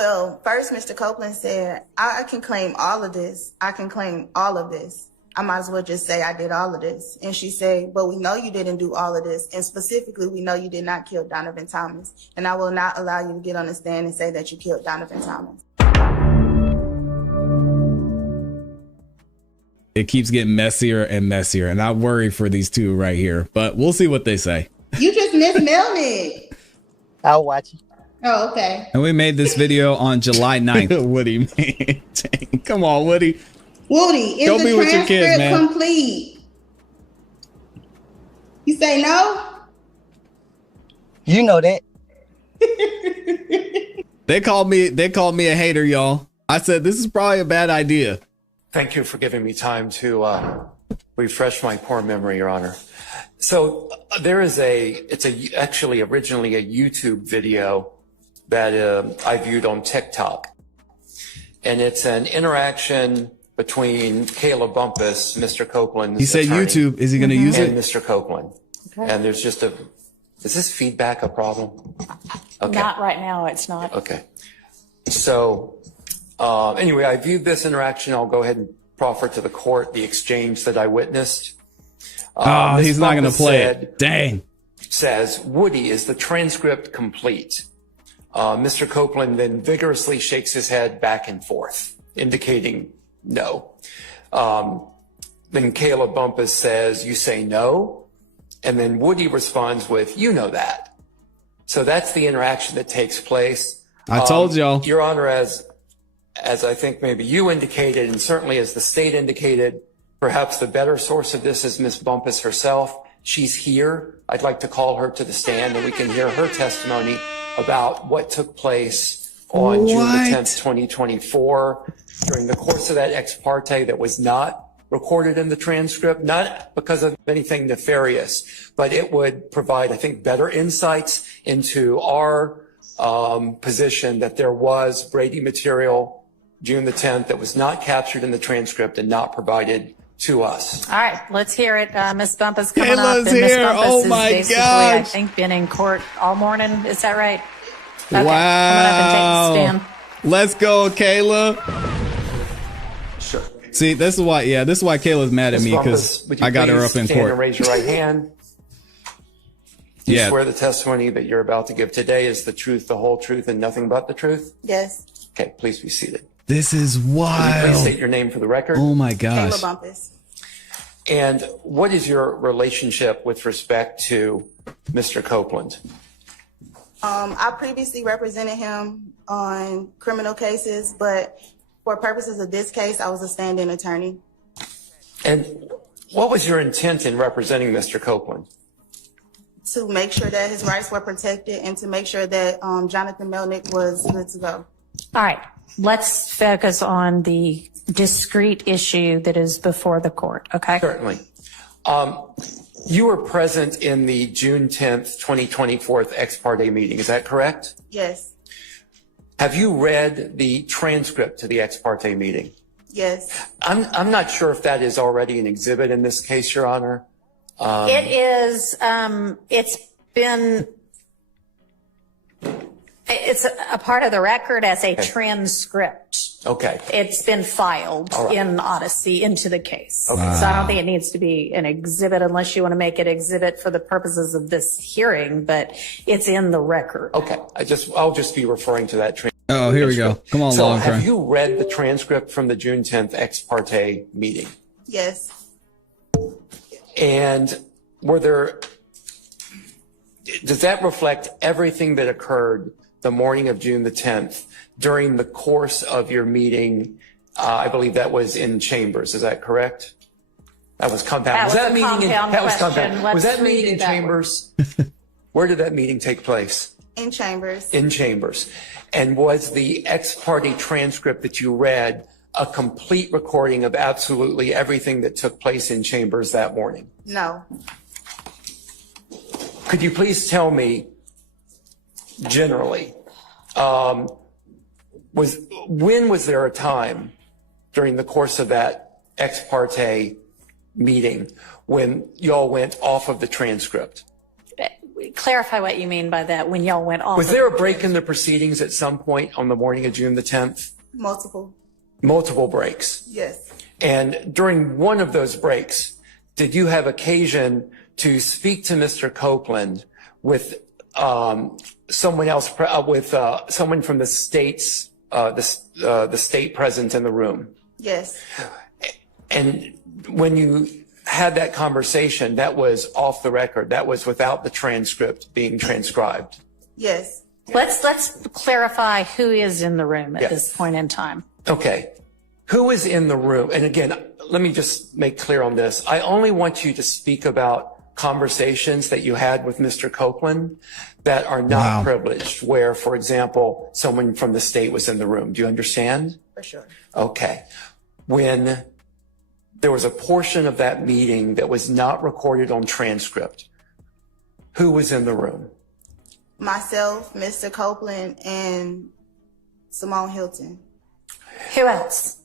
Well, first, Mr. Copeland said, I can claim all of this. I can claim all of this. I might as well just say I did all of this. And she said, but we know you didn't do all of this. And specifically, we know you did not kill Donovan Thomas. And I will not allow you to get on the stand and say that you killed Donovan Thomas. It keeps getting messier and messier. And I worry for these two right here. But we'll see what they say. You just missed Melnick. I'll watch it. Oh, okay. And we made this video on July 9th. Woody, man. Dang. Come on, Woody. Woody, is Go the be with your kids, transcript man. complete? You say no? You know that. They called me a hater, y'all. I said this is probably a bad idea. Thank you for giving me time to refresh my poor memory, Your Honor. So there is actually originally a YouTube video that I viewed on TikTok. And it's an interaction between Kayla Bumpus, Mr. Copeland's He said attorney, YouTube. Is he going to use it? and Mr. Copeland. Okay. And there's just is this feedback a problem? Okay. Not right now, it's not. Okay. So anyway, I viewed this interaction. I'll go ahead and proffer to the court the exchange that I witnessed. Oh, he's not going to play said, it. Dang. Says, Woody, is the transcript complete? Mr. Copeland then vigorously shakes his head back and forth, indicating no. Then Kayla Bumpus says, you say no? And then Woody responds with, you know that. So that's the interaction that takes place. I told y'all. Your Honor, as I think maybe you indicated, and certainly as the state indicated, perhaps the better source of this is Ms. Bumpus herself. She's here. I'd like to call her to the stand and we can hear her testimony about what took place on June the 10th, 2024, during the course of that ex parte that was not recorded in the transcript, not because of anything nefarious, but it would provide, I think, better insights into our position that there was Brady material June the 10th that was not captured in the transcript and not provided to us. All right, let's hear it. Ms. Bumpus coming Kayla's up. And Ms. here. Bumpus Oh is my basically, gosh. I think, been in court all morning. Is that right? Okay, Wow. coming up and take the stand. Let's go, Kayla. Sure. See, this is why Kayla's mad at Ms. me, because Bumpus, would you I got her please up in stand court. and raise your right hand. Do you Yeah. swear the testimony that you're about to give today is the truth, the whole truth, and nothing but the truth? Yes. Okay, please be seated. This is Will you please wild. state your name for the record? Oh my gosh. Kayla Bumpus. And what is your relationship with respect to Mr. Copeland? I previously represented him on criminal cases, but for purposes of this case, I was a stand-in attorney. And what was your intent in representing Mr. Copeland? To make sure that his rights were protected and to make sure that Jonathan Melnick was good to go. All right, let's focus on the discrete issue that is before the court, okay? Certainly. You were present in the June 10th, 2024 ex parte meeting, is that correct? Yes. Have you read the transcript to the ex parte meeting? Yes. I'm not sure if that is already an exhibit in this case, Your Honor. It is, it's a part of the record as a transcript. Okay. It's been filed All right. in Odyssey into the case. Okay. So I don't think it needs to be an exhibit unless you want to make it exhibit for the purposes of this hearing, but it's in the record. Okay. I'll just be referring to that transcript. Oh, here we go. Come on, So long have term. you read the transcript from the June 10th ex parte meeting? Yes. And does that reflect everything that occurred the morning of June the 10th during the course of your meeting? I believe that was in chambers. Is that correct? That was compound. That Was was that a meeting compound that was question. compound. Let's Was that meeting redo in that one. chambers? Where did that meeting take place? In chambers. In chambers. And was the ex parte transcript that you read a complete recording of absolutely everything that took place in chambers that morning? No. Could you please tell me generally, when was there a time during the course of that ex parte meeting when y'all went off of the transcript? clarify what you mean by that when y'all went off. Was there a break in the proceedings at some point on the morning of June the 10th? Multiple breaks. Yes. And during one of those breaks, did you have occasion to speak to Mr. Copeland with someone else, with someone from the states, the state present in the room? Yes. And when you had that conversation, that was off the record. That was without the transcript being transcribed. Yes. Let's clarify who is in the room at this point in time. Okay. Who is in the room? And again, let me just make clear on this. I only want you to speak about conversations that you had with Mr. Copeland that are not privileged, where, for example, someone from the state was in the room. Do you understand? For sure. Okay. When there was a portion of that meeting that was not recorded on transcript, who was in the room? Myself, Mr. Copeland, and Simone Hylton. Who else?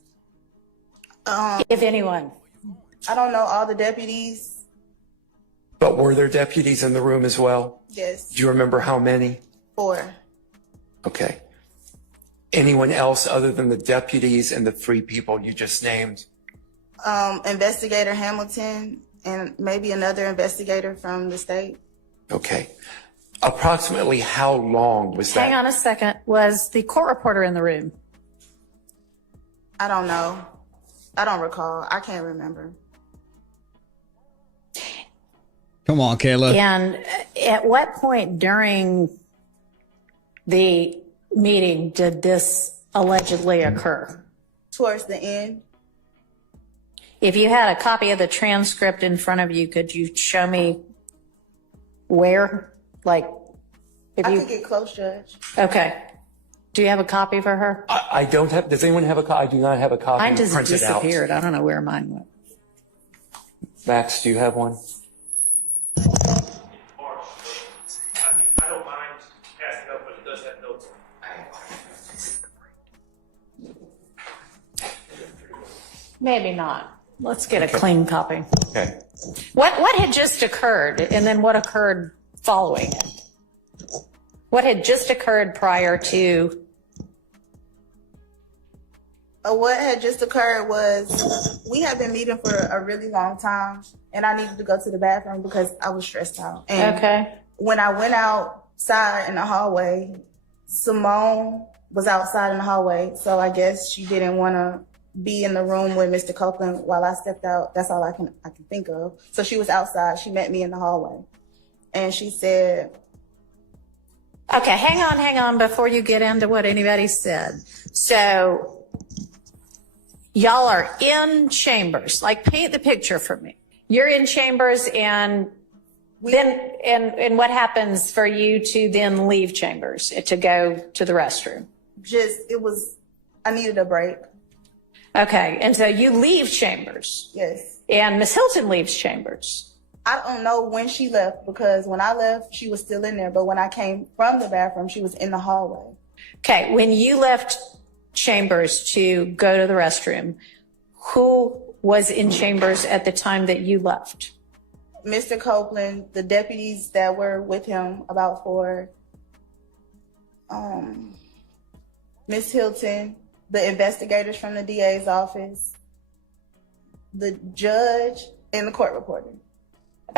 If anyone. I don't know, all the deputies. But were there deputies in the room as well? Yes. Do you remember how many? 4. Okay. Anyone else other than the deputies and the 3 people you just named? Investigator Hamilton and maybe another investigator from the state. Okay. Approximately how long was that? Hang on a second. Was the court reporter in the room? I don't know. I don't recall. I can't remember. Come on, Kayla. And at what point during the meeting did this allegedly occur? Towards the end. If you had a copy of the transcript in front of you, could you show me where? Like, if I you could get close, Judge. Okay. Do you have a copy for her? I don't have. Does anyone have a copy? I do not have a copy. Mine just printed disappeared. out. I don't know where mine went. Max, do you have one? I don't mind passing up, but it does have notes on it. Maybe not. Let's get a clean copy. Okay. What had just occurred, and then what occurred following it? What had just occurred prior to? What had just occurred was we had been meeting for a really long time, and I needed to go to the bathroom because I was stressed out. And when I went outside in the hallway, Simone was outside in the hallway, so I guess she didn't want to be in the room with Mr. Copeland while I stepped out. That's all I can think of. So she was outside. She met me in the hallway, and she said, Okay, hang on before you get into what anybody said. So y'all are in chambers. Like, paint the picture for me. You're in chambers, and then what happens for you to then leave chambers to go to the restroom? I needed a break. Okay, and so you leave chambers. Yes. And Miss Hylton leaves chambers. I don't know when she left, because when I left, she was still in there. But when I came from the bathroom, she was in the hallway. Okay, when you left chambers to go to the restroom, who was in chambers at the time that you left? Mr. Copeland, the deputies that were with him, about 4. Miss Hylton, the investigators from the DA's office, the judge, and the court reporter.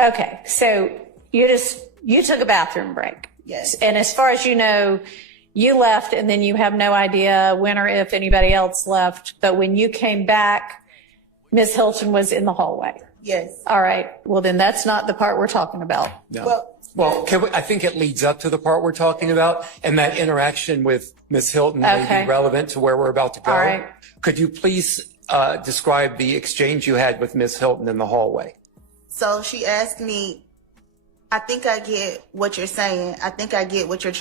Okay, so you took a bathroom break. Yes. And as far as you know, you left, and then you have no idea when or if anybody else left. But when you came back, Ms. Hylton was in the hallway. Yes. All right. Well, then that's not the part we're talking about. No. Well, I think it leads up to the part we're talking about, and that interaction with Ms. Hylton may be relevant to where we're about to go. All right. Could you please describe the exchange you had with Ms. Hylton in the hallway? So she asked me, I think I get what you're saying. I think I get what you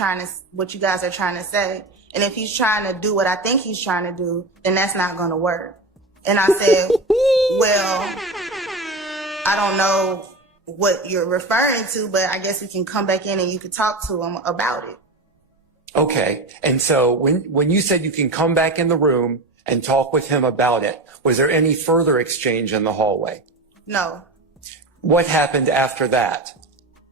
guys are trying to say. And if he's trying to do what I think he's trying to do, then that's not going to work. And I said, well, I don't know what you're referring to, but I guess we can come back in and you could talk to him about it. Okay. And so when you said you can come back in the room and talk with him about it, was there any further exchange in the hallway? No. What happened after that?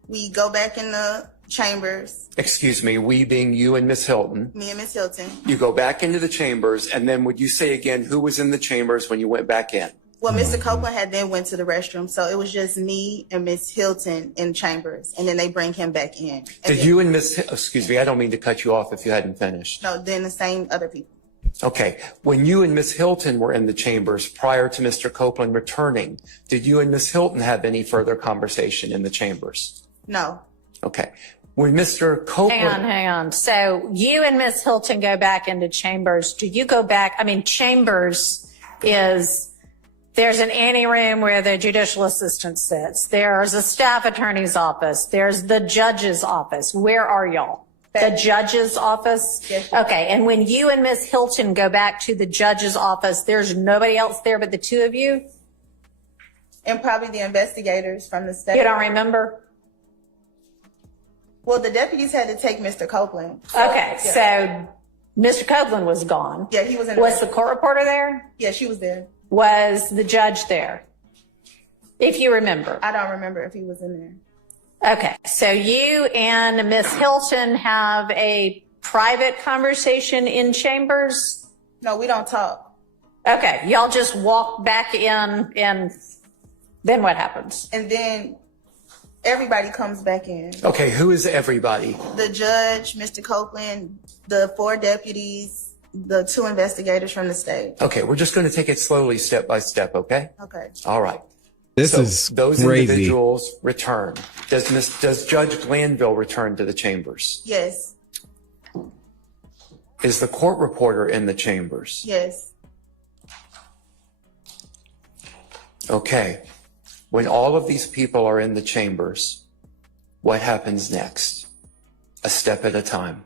We go back in the chambers, Excuse me, we being you and Miss Hylton. me and Miss Hylton. You go back into the chambers, and then would you say again who was in the chambers when you went back in? Well, Mr. Copeland had then went to the restroom, so it was just me and Miss Hylton in chambers, and then they bring him back in. And Did then, you and Miss, excuse me, I don't mean to cut you off if you hadn't finished. No, then the same other people. Okay, when you and Miss Hylton were in the chambers prior to Mr. Copeland returning, did you and Miss Hylton have any further conversation in the chambers? No. Okay, when Mr. Copeland. Hang on. So you and Miss Hylton go back into chambers. Do you go back? I mean, chambers is, there's an anteroom where the judicial assistant sits. There's a staff attorney's office. There's the judge's office. Where are y'all? The judge's office? Yes. Okay. And when you and Miss Hylton go back to the judge's office, there's nobody else there but the two of you? And probably the investigators from the state. You don't remember? Well, the deputies had to take Mr. Copeland. Okay. Yeah. So Mr. Copeland was gone. Yeah, he was in. Was the court reporter there? Yeah, she was there. Was the judge there? If you remember. I don't remember if he was in there. Okay, so you and Miss Hylton have a private conversation in chambers? No, we don't talk. Okay, y'all just walk back in, and then what happens? And then everybody comes back in. Okay, who is everybody? The judge, Mr. Copeland, the 4 deputies, the 2 investigators from the state. Okay, we're just going to take it slowly, step by step, okay? Okay. All right. This So is those crazy. individuals return. Does Judge Glanville return to the chambers? Yes. Is the court reporter in the chambers? Yes. Okay. When all of these people are in the chambers, what happens next? A step at a time.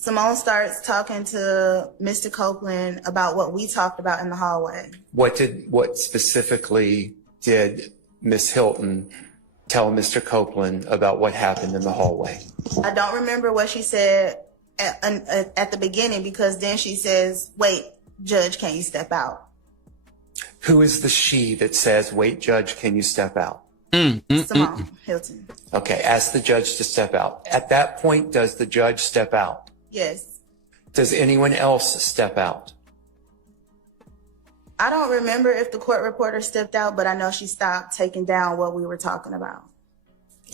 Simone starts talking to Mr. Copeland about what we talked about in the hallway. What specifically did Miss Hylton tell Mr. Copeland about what happened in the hallway? I don't remember what she said at the beginning, because then she says, "Wait, Judge, can you step out?" Who is the she that says, "Wait, Judge, can you step out"? Simone Hylton. Okay, ask the judge to step out. At that point, does the judge step out? Yes. Does anyone else step out? I don't remember if the court reporter stepped out, but I know she stopped taking down what we were talking about.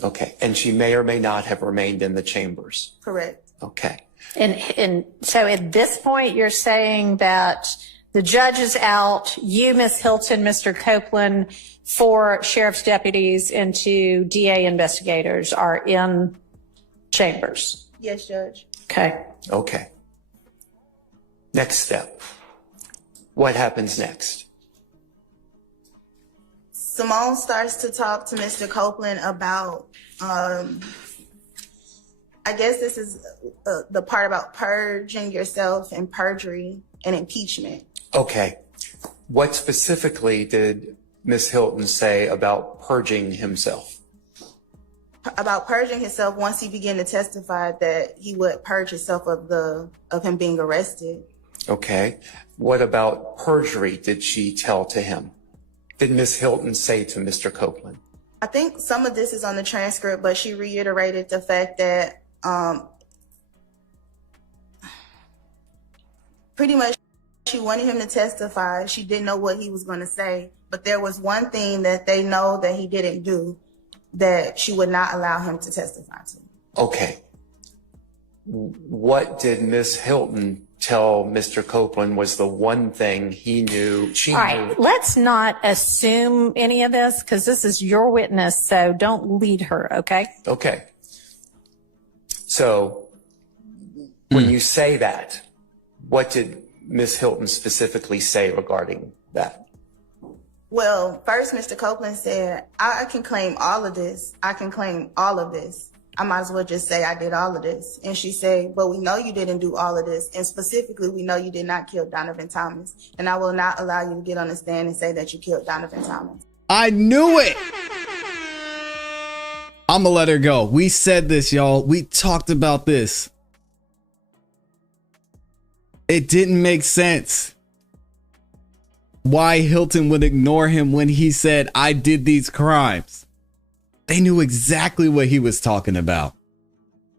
Okay, and she may or may not have remained in the chambers. Correct. Okay. And so at this point, you're saying that the judge is out, you, Miss Hylton, Mr. Copeland, 4 sheriff's deputies and 2 DA investigators are in chambers. Yes, Judge. Okay. Okay. Next step. What happens next? Simone starts to talk to Mr. Copeland about, I guess this is the part about purging yourself and perjury and impeachment. Okay. What specifically did Miss Hylton say about purging himself? About purging himself once he began to testify that he would purge himself of him being arrested. Okay. What about perjury did she tell to him? Did Miss Hylton say to Mr. Copeland? I think some of this is on the transcript, but she reiterated the fact that pretty much she wanted him to testify. She didn't know what he was going to say, but there was one thing that they know that he didn't do that she would not allow him to testify to. Okay. What did Miss Hylton tell Mr. Copeland was the one thing he knew, she All right, knew? let's not assume any of this, because this is your witness, so don't lead her, okay? Okay. So when you say that, what did Miss Hylton specifically say regarding that? Well, first, Mr. Copeland said, I can claim all of this. I can claim all of this. I might as well just say I did all of this. And she said, but we know you didn't do all of this. And specifically, we know you did not kill Donovan Thomas. And I will not allow you to get on the stand and say that you killed Donovan Thomas. I knew it. I'm gonna let her go. We said this, y'all. We talked about this. It didn't make sense why Hylton would ignore him when he said, I did these crimes. They knew exactly what he was talking about.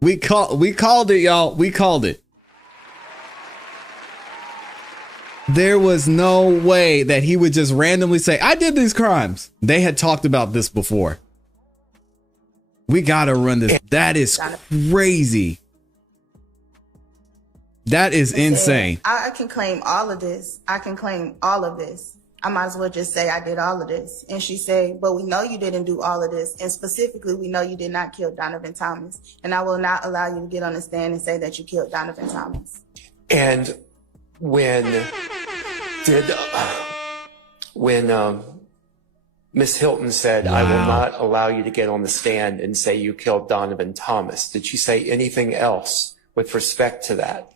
We called it, y'all. We called it. There was no way that he would just randomly say, I did these crimes. They had talked about this before. We gotta run this. That is crazy. That is insane. I can claim all of this. I can claim all of this. I might as well just say I did all of this. And she said, but we know you didn't do all of this. And specifically, we know you did not kill Donovan Thomas. And I will not allow you to get on the stand and say that you killed Donovan Thomas. And when Miss Hylton said, I will not allow you to get on the stand and say you killed Donovan Thomas, did she say anything else with respect to that?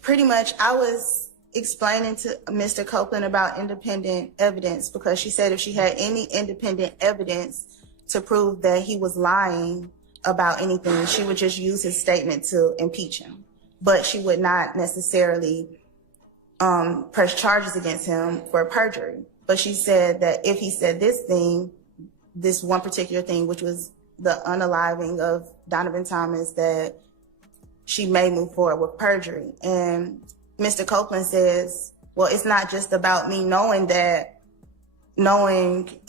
Pretty much, I was explaining to Mr. Copeland about independent evidence because she said if she had any independent evidence to prove that he was lying about anything, she would just use his statement to impeach him. But she would not necessarily press charges against him for perjury. But she said that if he said this thing, this one particular thing, which was the unaliving of Donovan Thomas, that she may move forward with perjury. And Mr. Copeland says, well, it's not just about me knowing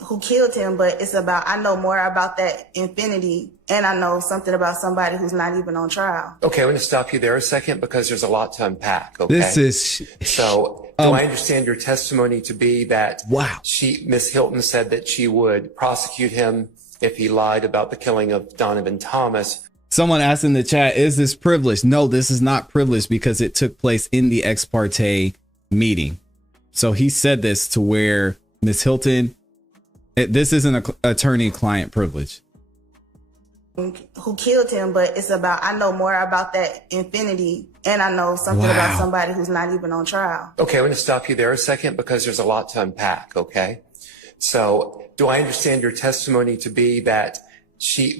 who killed him, but it's about, I know more about that infinity, and I know something about somebody who's not even on trial. Okay, I'm going to stop you there a second because there's a lot to unpack. Okay. This is so. Do I understand your testimony to be that wow. Miss Hylton said that she would prosecute him if he lied about the killing of Donovan Thomas? Someone asked in the chat, is this privileged? No, this is not privileged because it took place in the ex parte meeting. So he said this to where Miss Hylton, this isn't an attorney-client privilege. Who killed him, but it's about, I know more about that infinity, and I know something about somebody who's not even on trial. Okay, I'm going to stop you there a second because there's a lot to unpack, okay? So do I understand your testimony to be that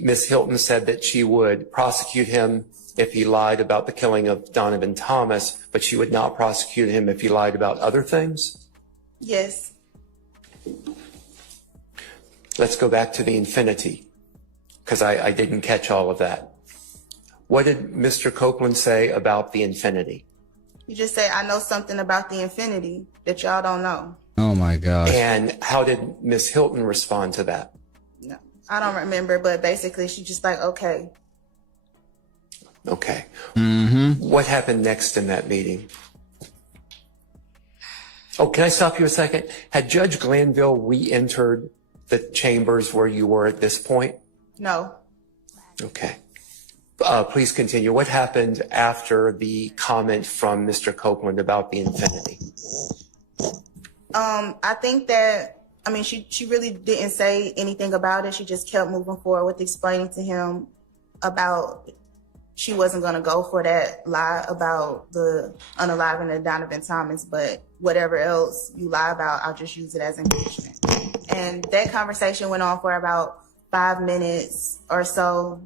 Miss Hylton said that she would prosecute him if he lied about the killing of Donovan Thomas, but she would not prosecute him if he lied about other things? Yes. Let's go back to the infinity, because I didn't catch all of that. What did Mr. Copeland say about the infinity? You just say, I know something about the infinity that y'all don't know. Oh my gosh. And how did Miss Hylton respond to that? No, I don't remember, but basically she just like, okay. Okay. Mm-hmm. What happened next in that meeting? Oh, can I stop you a second? Had Judge Glanville re-entered the chambers where you were at this point? No. Okay. Please continue. What happened after the comment from Mr. Copeland about the infinity? I think that, I mean, she really didn't say anything about it. She just kept moving forward with explaining to him about she wasn't going to go for that lie about the unaliving of Donovan Thomas, but whatever else you lie about, I'll just use it as impeachment. And that conversation went on for about 5 minutes or so,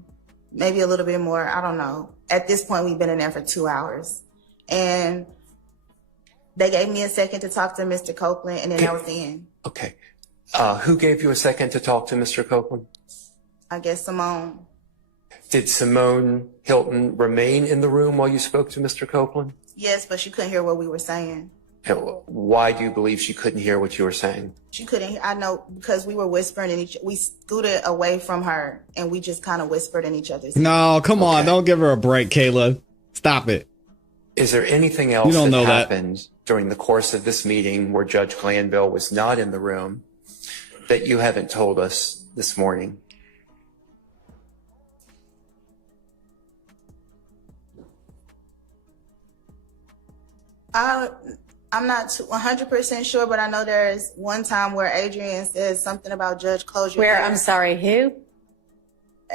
maybe a little bit more. I don't know. At this point, we've been in there for 2 hours. And they gave me a second to talk to Mr. Copeland, and then that was the end. Okay. Who gave you a second to talk to Mr. Copeland? I guess Simone. Did Simone Hylton remain in the room while you spoke to Mr. Copeland? Yes, but she couldn't hear what we were saying. Why do you believe she couldn't hear what you were saying? She couldn't. I know because we were whispering and we scooted away from her and we just kind of whispered in each other's ears. No, come on. Don't give her a break, Kayla. Stop it. Is there anything else that happened during the course of this meeting where Judge Glanville was not in the room that you haven't told us this morning? I'm not 100% sure, but I know there's one time where Adriane says something about Judge Closure. Where, I'm sorry, who?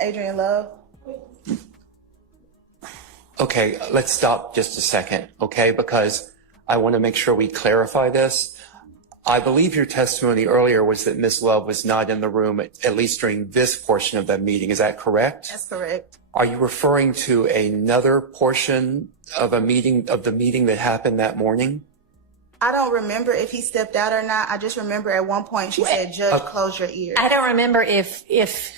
Adriane Love. Okay, let's stop just a second, okay? Because I want to make sure we clarify this. I believe your testimony earlier was that Ms. Love was not in the room, at least during this portion of that meeting. Is that correct? That's correct. Are you referring to another portion of the meeting that happened that morning? I don't remember if he stepped out or not. I just remember at one point she said, "Judge, close your ears." I don't remember if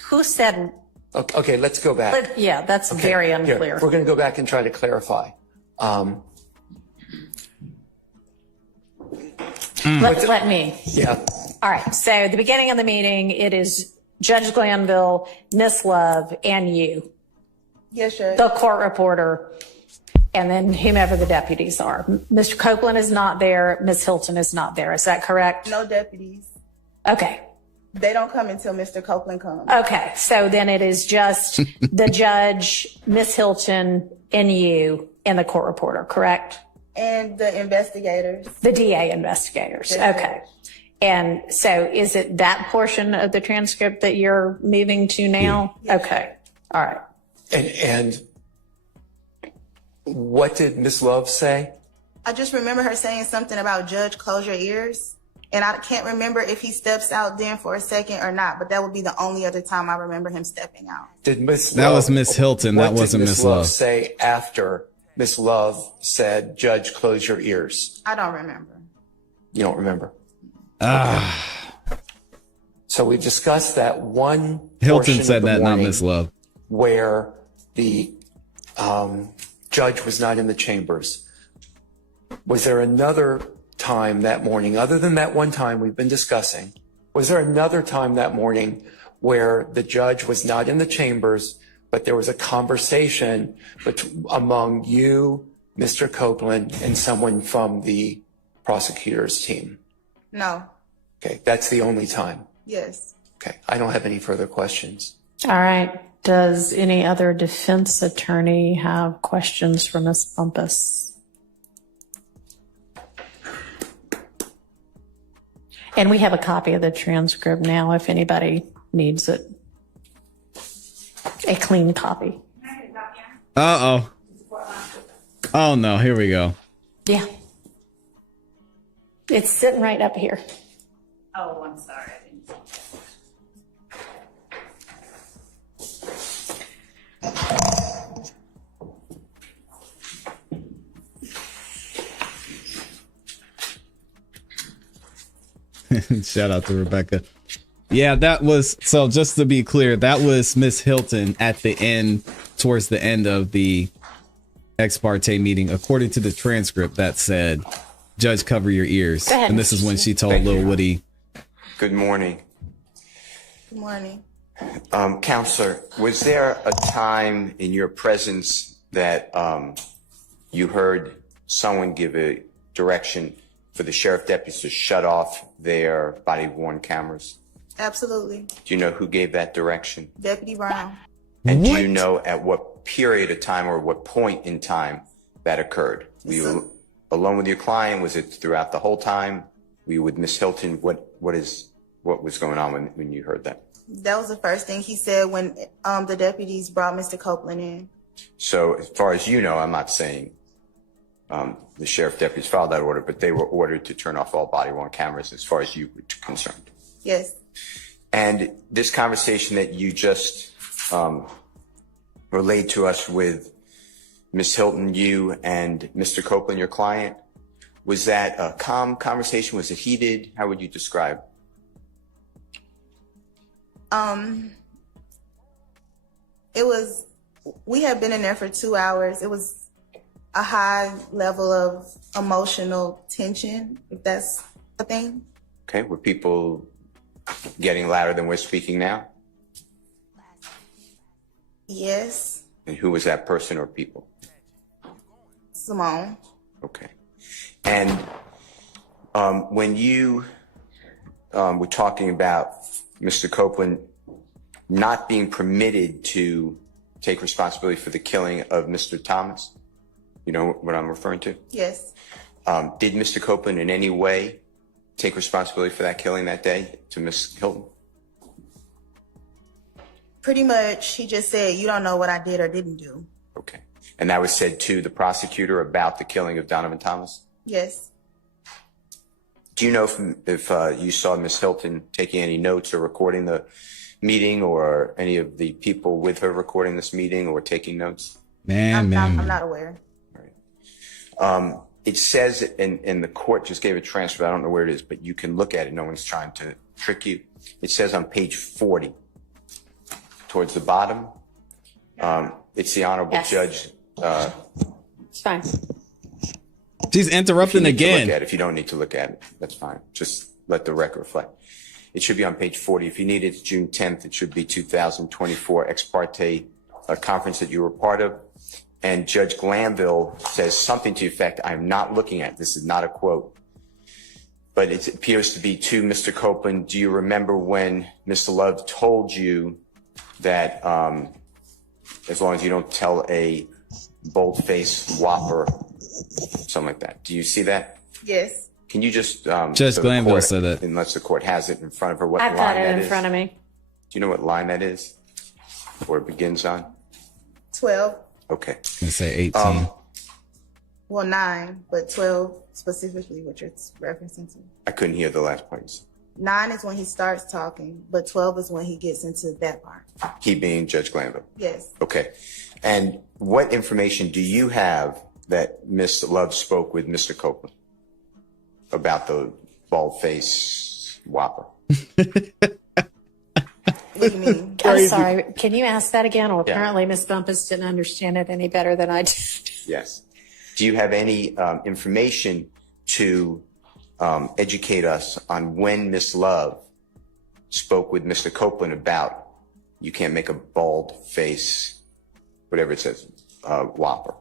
who said. Okay, let's go back. Yeah, that's very unclear. Here, we're going to go back and try to clarify. Let me. Yeah. All right. So at the beginning of the meeting, it is Judge Glanville, Miss Love, and you, Yes, Judge. the court reporter, and then whomever the deputies are. Mr. Copeland is not there. Miss Hylton is not there. Is that correct? No deputies. Okay. They don't come until Mr. Copeland comes. Okay. So then it is just the judge, Miss Hylton, and you, and the court reporter, correct? And the investigators. The DA investigators. Yes, Okay. And so is it that portion of the transcript that you're moving to now? Yes. Okay. All right. And what did Miss Love say? I just remember her saying something about "Judge, close your ears." And I can't remember if he steps out then for a second or not, but that would be the only other time I remember him stepping out. Did Miss That Love, was Miss Hylton. That what wasn't did Miss Love. say after Miss Love said, "Judge, close your ears"? I don't remember. You don't remember? So we discussed that one Hylton portion said of the that, not morning Miss Love. where the judge was not in the chambers. Was there another time that morning, other than that one time we've been discussing, was there another time that morning where the judge was not in the chambers, but there was a conversation among you, Mr. Copeland, and someone from the prosecutor's team? No. Okay, that's the only time. Yes. Okay, I don't have any further questions. All right. Does any other defense attorney have questions for Ms. Bumpus? And we have a copy of the transcript now if anybody needs it. A clean copy. Uh-oh. Oh, no. Here we go. Yeah. It's sitting right up here. Oh, I'm sorry. Shout out to Rebecca. Yeah, that was, so just to be clear, that was Miss Hylton at the end, towards the end of the ex parte meeting, according to the transcript that said, "Judge, cover your ears." Go ahead. And this is when she told Thank Lil you. Woody. Good morning. Good morning. Counselor, was there a time in your presence that you heard someone give a direction for the sheriff deputies to shut off their body-worn cameras? Absolutely. Do you know who gave that direction? Deputy Brown. And do What? you know at what period of time or what point in time that occurred? Were you alone with your client? Was it throughout the whole time? Were you with Miss Hylton? What was going on when you heard that? That was the first thing he said when the deputies brought Mr. Copeland in. So as far as you know, I'm not saying the sheriff deputies filed that order, but they were ordered to turn off all body-worn cameras as far as you were concerned. Yes. And this conversation that you just relayed to us with Ms. Hylton, you and Mr. Copeland, your client, was that a calm conversation? Was it heated? How would you describe? It was, we had been in there for 2 hours. It was a high level of emotional tension, if that's a thing. Okay, were people getting louder than we're speaking now? Yes. And who was that person or people? Simone. Okay. And when you were talking about Mr. Copeland not being permitted to take responsibility for the killing of Mr. Thomas, you know what I'm referring to? Yes. Did Mr. Copeland in any way take responsibility for that killing that day to Miss Hylton? Pretty much, he just said, "You don't know what I did or didn't do." Okay. And that was said to the prosecutor about the killing of Donovan Thomas? Yes. Do you know if you saw Miss Hylton taking any notes or recording the meeting, or any of the people with her recording this meeting or taking notes? Man. I'm not aware. it says in the court just gave a transcript. I don't know where it is, but you can look at it. No one's trying to trick you. It says on page 40, towards the bottom, it's the Honorable Yes. Judge. It's fine. She's interrupting again. If you don't need to look at it, that's fine. Just let the record reflect. It should be on page 40. If you need it, it's June 10th. It should be 2024 ex parte conference that you were part of. And Judge Glanville says something to the effect, I'm not looking at, this is not a quote, but it appears to be to Mr. Copeland. Do you remember when Mr. Love told you that as long as you don't tell a bold-faced whopper, something like that? Do you see that? Yes. Can you just Judge Glanville said that. Unless the court has it in front of her, what I've line got it that in is? front of me. Do you know what line that is? Or it begins on? 12. Okay. I can say 18. Well, 9, but 12 specifically what you're referencing to. I couldn't hear the last part. 9 is when he starts talking, but 12 is when he gets into that part. He being Judge Glanville. Yes. Okay. And what information do you have that Ms. Love spoke with Mr. Copeland about the bald face whopper? What do you mean? I'm sorry. Can you ask that again? Well, Yeah. apparently Ms. Bumpus didn't understand it any better than I did. Yes. Do you have any information to educate us on when Ms. Love spoke with Mr. Copeland about you can't make a bald face, whatever it says, whopper?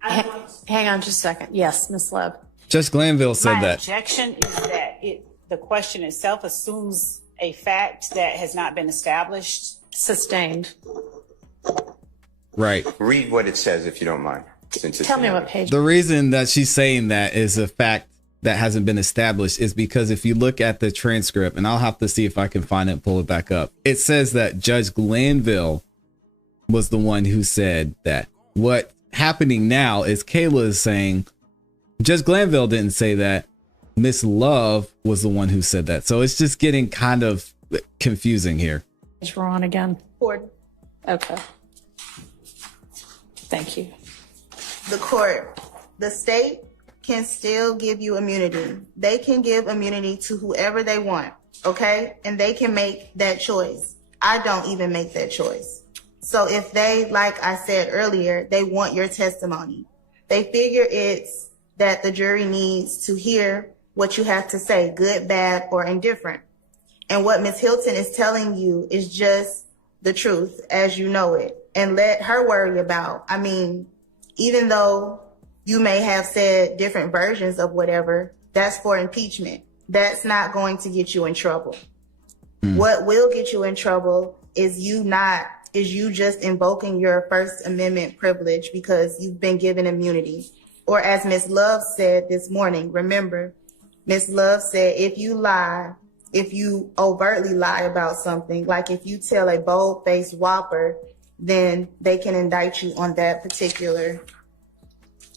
Hang on just a second. Yes, Ms. Love. Judge Glanville said My that. objection is that the question itself assumes a fact that has not been established. Sustained. Right. Read what it says if you don't mind. Since it's Tell me in what there. page. The reason that she's saying that is a fact that hasn't been established is because if you look at the transcript, and I'll have to see if I can find it and pull it back up, it says that Judge Glanville was the one who said that. What happening now is Kayla is saying Judge Glanville didn't say that. Miss Love was the one who said that. So it's just getting kind of confusing here. We're on again. 40. Okay. Thank you. The court, the state can still give you immunity. They can give immunity to whoever they want, okay? And they can make that choice. I don't even make that choice. So if they, like I said earlier, they want your testimony, they figure it's that the jury needs to hear what you have to say, good, bad, or indifferent. And what Ms. Hylton is telling you is just the truth as you know it. And let her worry about, I mean, even though you may have said different versions of whatever, that's for impeachment. That's not going to get you in trouble. What will get you in trouble is you just invoking your First Amendment privilege because you've been given immunity. Or as Ms. Love said this morning, remember, Ms. Love said, if you overtly lie about something, like if you tell a bold-faced whopper, then they can indict you on that particular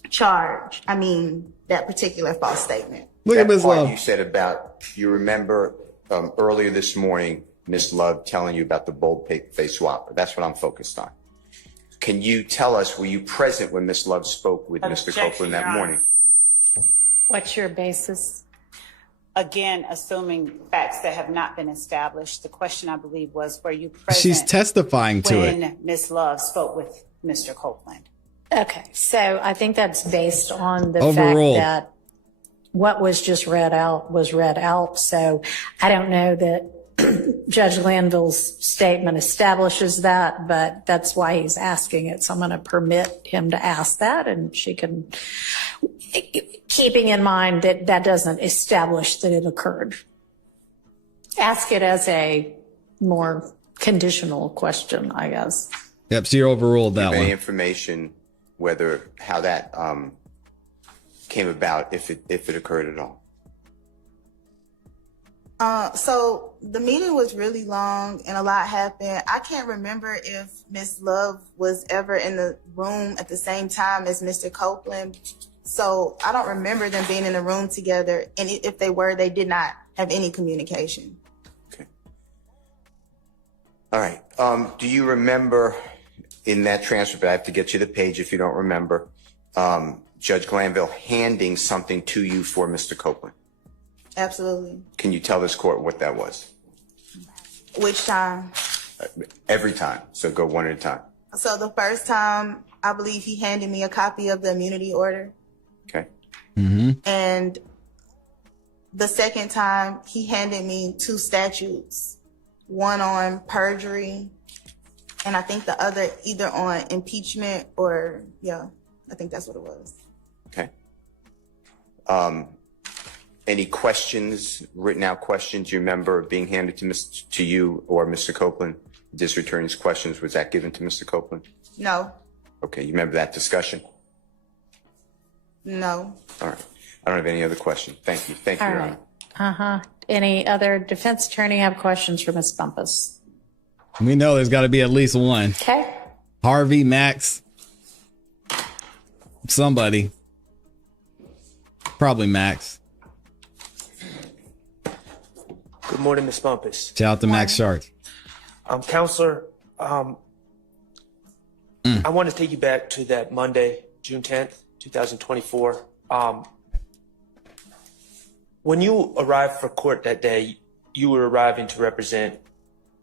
charge. I mean, that particular false statement. Look at That Ms. part Love. you said about, you remember earlier this morning, Ms. Love telling you about the bold-faced whopper. That's what I'm focused on. Can you tell us, were you present when Ms. Love spoke with Mr. Objection, Copeland that Your Honor. morning? What's your basis? Again, assuming facts that have not been established. The question, I believe, was, were you present She's testifying to it. when Ms. Love spoke with Mr. Copeland? Okay, so I think that's based on the Overruled. fact that what was just read out was read out. So I don't know that Judge Glanville's statement establishes that, but that's why he's asking it. So I'm going to permit him to ask that, and she can, keeping in mind that that doesn't establish that it occurred. Ask it as a more conditional question, I guess. Yep, she overruled that Any one. information how that came about, if it occurred at all? So the meeting was really long and a lot happened. I can't remember if Ms. Love was ever in the room at the same time as Mr. Copeland. So I don't remember them being in the room together. And if they were, they did not have any communication. Okay. All right. Do you remember in that transcript, I have to get you the page if you don't remember, Judge Glanville handing something to you for Mr. Copeland? Absolutely. Can you tell this court what that was? Which time? Every time. So go one at a time. So the first time, I believe he handed me a copy of the immunity order. Okay. And the second time, he handed me 2 statutes, one on perjury, and I think the other either on impeachment or, yeah, I think that's what it was. Okay. Any questions, written out questions you remember being handed to you or Mr. Copeland? District Attorney's questions, was that given to Mr. Copeland? No. Okay, you remember that discussion? No. All right. I don't have any other questions. Thank you. Thank you, All Your right. Honor. Any other defense attorney have questions for Ms. Bumpus? We know there's got to be at least one. Okay. Harvey, Max, somebody. Probably Max. Good morning, Ms. Bumpus. Shout out to Max Sharks. Counselor, I want to take you back to that Monday, June 10th, 2024. When you arrived for court that day, you were arriving to represent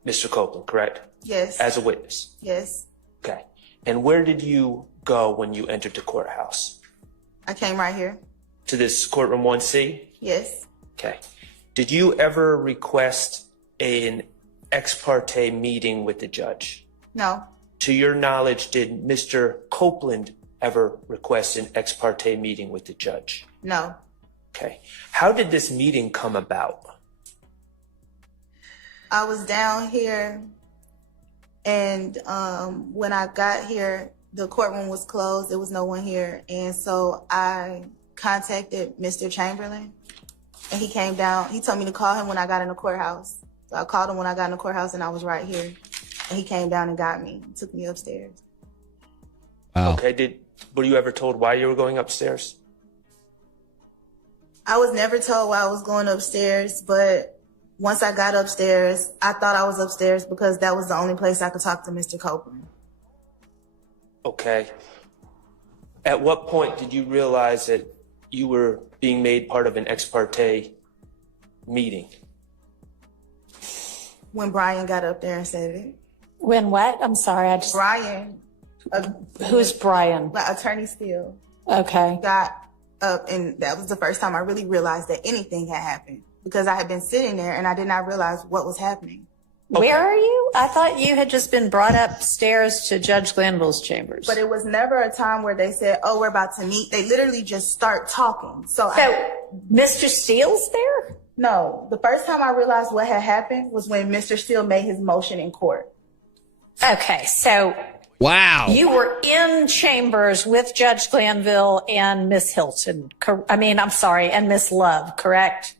Mr. Copeland, correct? Yes. As a witness? Yes. Okay. And where did you go when you entered the courthouse? I came right here. To this courtroom 1C? Yes. Okay. Did you ever request an ex parte meeting with the judge? No. To your knowledge, did Mr. Copeland ever request an ex parte meeting with the judge? No. Okay. How did this meeting come about? I was down here, and when I got here, the courtroom was closed. There was no one here. And so I contacted Mr. Chamberlain, and he came down. He told me to call him when I got in the courthouse. So I called him when I got in the courthouse, and I was right here. And he came down and got me, took me upstairs. Wow. Okay. Were you ever told why you were going upstairs? I was never told why I was going upstairs, but once I got upstairs, I thought I was upstairs because that was the only place I could talk to Mr. Copeland. Okay. At what point did you realize that you were being made part of an ex parte meeting? When Brian got up there and said it. When what? I'm sorry. Brian. Who's Brian? Attorney Steele. Okay. Got up, and that was the first time I really realized that anything had happened because I had been sitting there and I did not realize what was happening. Okay. Where are you? I thought you had just been brought upstairs to Judge Glanville's chambers. But it was never a time where they said, oh, we're about to meet. They literally just start talking. So Mr. Steele's there? No, the first time I realized what had happened was when Mr. Steele made his motion in court. Okay, so Wow. you were in chambers with Judge Glanville and Miss Hylton. And Miss Love, correct?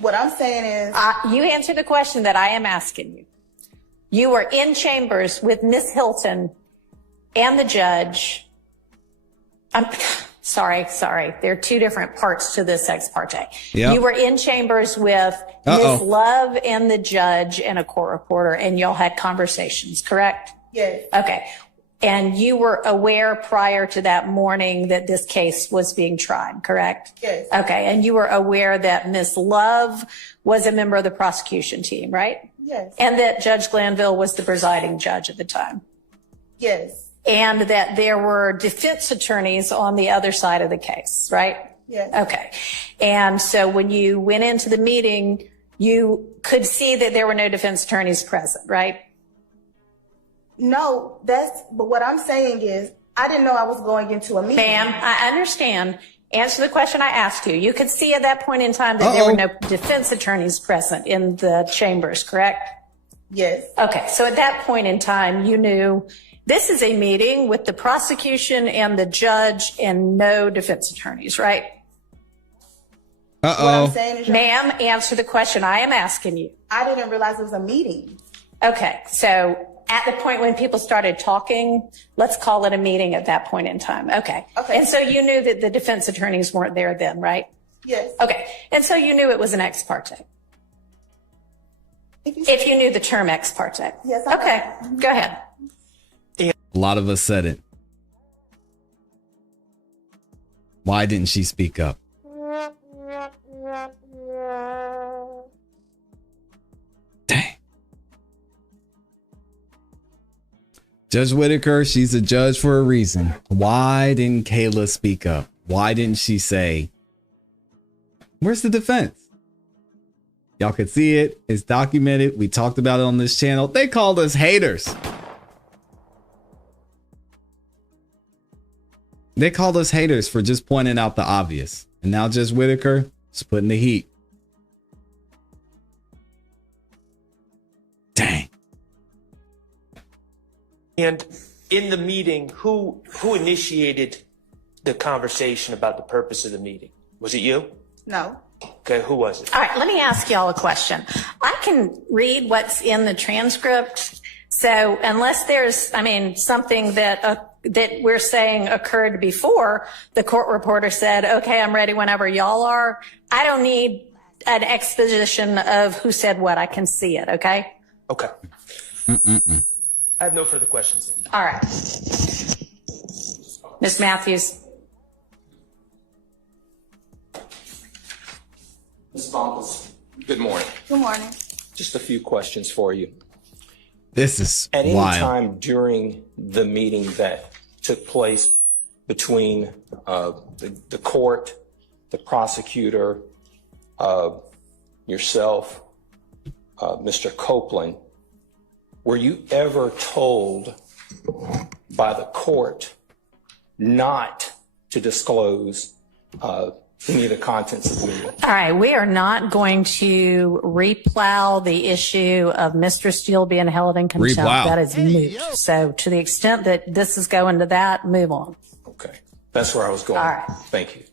What I'm saying is, You answered the question that I am asking you. You were in chambers with Miss Hylton and the judge. Sorry. There are two different parts to this ex parte. Yep. You were in chambers with Miss Love and the judge and a court reporter, and y'all had conversations, correct? yes, Okay. And you were aware prior to that morning that this case was being tried, correct? yes, Okay. And you were aware that Miss Love was a member of the prosecution team, right? yes, And that Judge Glanville was the presiding judge at the time. yes, And that there were defense attorneys on the other side of the case, right? yes. Okay. And so when you went into the meeting, you could see that there were no defense attorneys present, right? No, but what I'm saying is, I didn't know I was going into a meeting. Ma'am, I understand. Answer the question I asked you. You could see at that point in time that there were no defense attorneys present in the chambers, correct? Yes, Okay. So at that point in time, you knew this is a meeting with the prosecution and the judge and no defense attorneys, right? what I'm saying is, Ma'am, answer the question I am asking you. I didn't realize it was a meeting. Okay. So at the point when people started talking, let's call it a meeting at that point in time. Okay. Okay. And so you knew that the defense attorneys weren't there then, right? Yes. Okay. And so you knew it was an ex parte. If you knew the term ex parte. Yes, I know. Okay. Go ahead. A lot of us said it. Why didn't she speak up? Dang. Judge Whitaker, she's a judge for a reason. Why didn't Kayla speak up? Why didn't she say, where's the defense? Y'all could see it. It's documented. We talked about it on this channel. They called us haters. They called us haters for just pointing out the obvious. And now Judge Whitaker is putting the heat. Dang. And in the meeting, who initiated the conversation about the purpose of the meeting? Was it you? No. Okay, who was it? All right, let me ask y'all a question. I can read what's in the transcript. So unless there's, something that we're saying occurred before, the court reporter said, okay, I'm ready whenever y'all are. I don't need an exposition of who said what. I can see it, okay? Okay. I have no further questions. All right. Ms. Matthews. Ms. Bumpus, good morning. Good morning. Just a few questions for you. This is At any wild. time during the meeting that took place between the court, the prosecutor, yourself, Mr. Copeland, were you ever told by the court not to disclose any of the contents of the meeting? All right, we are not going to replow the issue of Mr. Steele being held in contempt. Replow. That is moot. So to the extent that this is going to that, move on. Okay, that's where I was going. All right. Thank you.